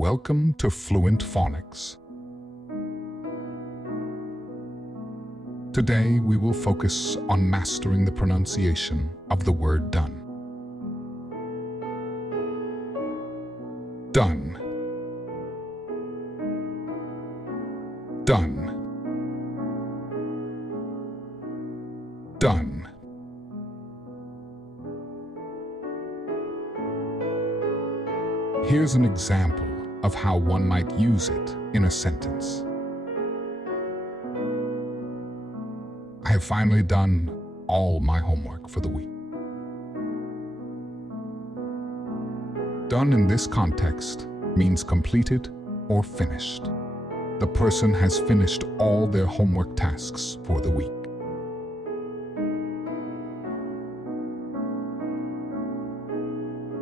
Welcome to Fluent Phonics. Today we will focus on mastering the pronunciation of the word done. Done. Done. Done. Here's an example of how one might use it in a sentence. I have finally done all my homework for the week. Done in this context means completed or finished. The person has finished all their homework tasks for the week.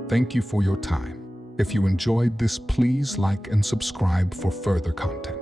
Thank you for your time. If you enjoyed this, please like and subscribe for further content.